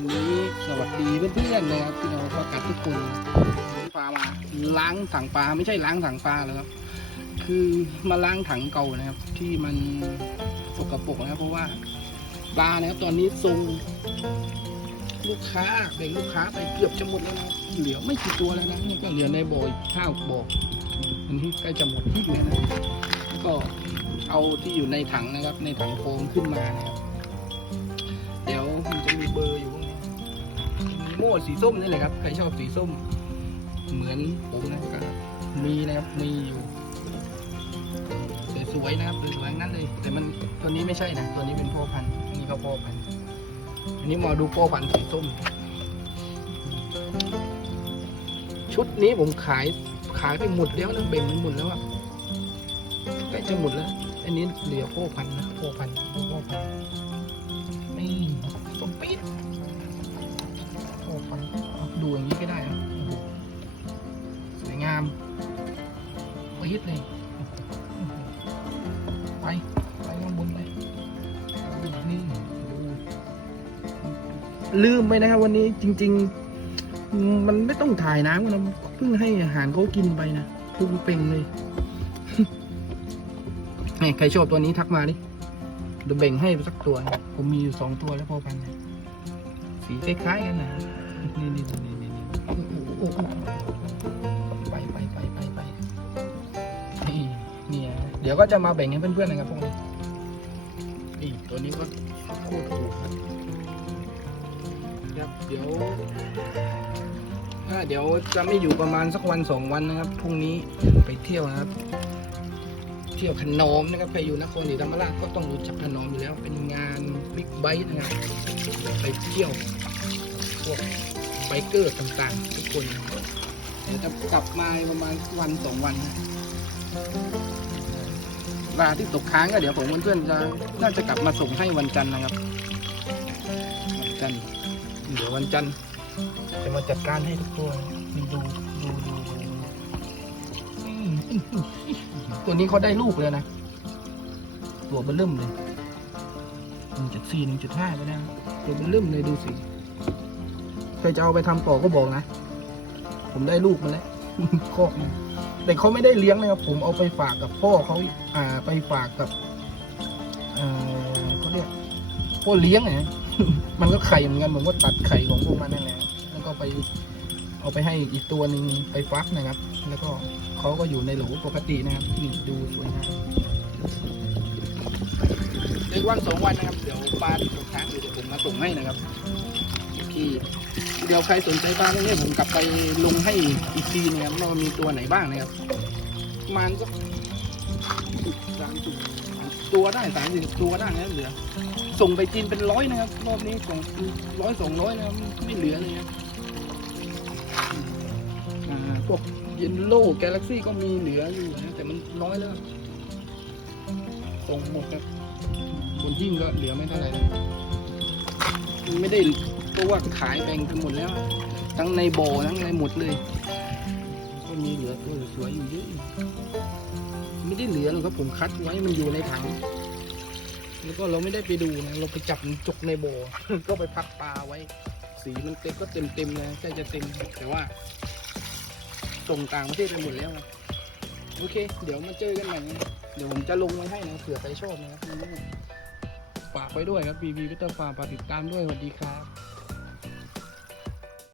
วันนี้สวัสดีเพื่อนๆนะครับที่เราประกาศทุกคนปลามาล้างถังปลาไม่ใช่ล้างถังปลาแล้วครับ คือมาล้างถังเก่านะครับ ที่มันสกปรกนะครับเพราะว่าปลานะครับตอนนี้ทรงลูกค้าแบ่งลูกค้าไปเกือบจะหมดแล้วนะเหลือไม่กี่ตัวแล้วนะนี่ก็เหลือในบ่ออีกห้าวบ่ออันนี้ใกล้จะหมดที่แล้วนะก็เอาที่อยู่ในถังนะครับ ในถังโฟมขึ้นมานะครับ สีส้มนี่แหละครับ ใครชอบสีส้ม เหมือนผมนะครับ มีนะครับ มีอยู่สวยๆนะครับสวยๆนั้นเลย แต่มันตัวนี้ไม่ใช่นะ ตัวนี้เป็นพ่อพันธุ์ นี่เขาพ่อพันธุ์ อันนี้มาดูพ่อพันธุ์สีส้ม ชุดนี้ผมขายขายไปหมดแล้วนะเบ่งไปหมดแล้วอะใกล้จะหมดแล้ว อันนี้เหลือพ่อพันธุ์นะพ่อพันธุ์พ่อพันธุ์นี่สมปีดโอ้ฟังดู อย่างนี้ก็ได้นะสวยงามไปีดเลยไป ไปข้างบนเลยนี่ลืมไปนะครับ วันนี้จริง ๆ มันไม่ต้องถ่ายน้ำนะเพิ่งให้อาหารเขากินไปนะพุงเป่งเลยนี่ใครชอบตัวนี้ทักมาดิเดี๋ยวแบ่งให้สักตัว ผมมีอยู่สองตัวแล้วพอกันนะสีคล้ายๆกันนะนี่นี่นี่ ไปไปไปไปไปนี่เนี่ยเดี๋ยวก็จะมาแบ่งให้เพื่อนๆนะครับพวกนี้นี่ตัวนี้ก็โคตรถูกครับครับเดี๋ยวถ้าเดี๋ยวจะไม่อยู่ประมาณสักวันสองวันนะครับพรุ่งนี้ไปเที่ยวนะครับ เที่ยวขนอมนะครับใครอยู่นครศรีธรรมราชก็ต้องรู้จักขนอมอยู่แล้ว เป็นงานบิ๊กไบค์นะครับไปเที่ยวพวก ไบเกอร์ต่างๆ ทุกคนเดี๋ยวจะกลับมาประมาณวันสองวันปลาที่ตกค้างก็เดี๋ยวผมเพื่อนๆจะน่าจะกลับมาส่งให้วันจันทร์นะครับ วันจันทร์เดี๋ยววันจันทร์จะมาจัดการให้ทุกตัวนี่ดูดูดูตัวนี้เขาได้ลูกเลยนะ ตัวเบนเริ่มเลยหนึ่งจุดสี่หนึ่งจุดห้าไปแล้วตัวเบนเริ่มเลยดูสิ ใครจะเอาไปทำต่อก็บอกนะ ผมได้ลูกมาแล้วคอกแต่เขาไม่ได้เลี้ยงนะครับผมเอาไปฝากกับพ่อเขาอ่าไปฝากกับเขาเรียกพ่อเลี้ยงไงมันก็ไข่เหมือนกันผมก็ตัดไข่ของพวกมันนั่นแหละแล้วก็ไปเอาไปให้อีกตัวหนึ่งไปฟักนะครับ แล้วก็เขาก็อยู่ในโหลปกตินะครับนี่ดูสวยงามในวันสองวันนะครับ เดี๋ยวปลาที่ตกค้างอยู่เดี๋ยวผมมาส่งให้นะครับ ที่เดี๋ยวใครสนใจปลางเรื่องนี้ผมกลับไปลงให้อีกทีนะครับว่ามีตัวไหนบ้างนะครับประมาณสักสามสิบตัวได้สามสิบตัวได้นะเหลือ ส่งไปจีนเป็นร้อยนะครับรอบนี้ส่งร้อยสองร้อยนะครับไม่เหลือเลยครับพวกเยนโล่กาแล็กซี่ก็มีเหลืออยู่นะแต่มันน้อยแล้วส่งหมดครับบนหิ้งก็เหลือไม่เท่าไหร่แล้วไม่ได้ เพราะว่าขายแบ่งกันหมดแล้ว ทั้งในโบ่ทั้งในหมดเลย ก็มีเหลือตัวสวยๆอยู่เยอะไม่ได้เหลือหรอกครับผมคัดไว้มันอยู่ในถัง แล้วก็เราไม่ได้ไปดูนะเราไปจับจกในโบ่ก็ไปพักปลาไว้ สีมันเต็มก็เต็มเต็มๆเลยใกล้จะเต็มแต่ว่าส่งต่างประเทศไปหมดแล้วนะโอเค เดี๋ยวมาเจอกันใหม่เดี๋ยวผมจะลงไว้ให้นะเผื่อใครชอบนะครับฝากไว้ด้วยครับบีบีพิเตอร์ฟาร์มฝากติดตามด้วยสวัสดีครับ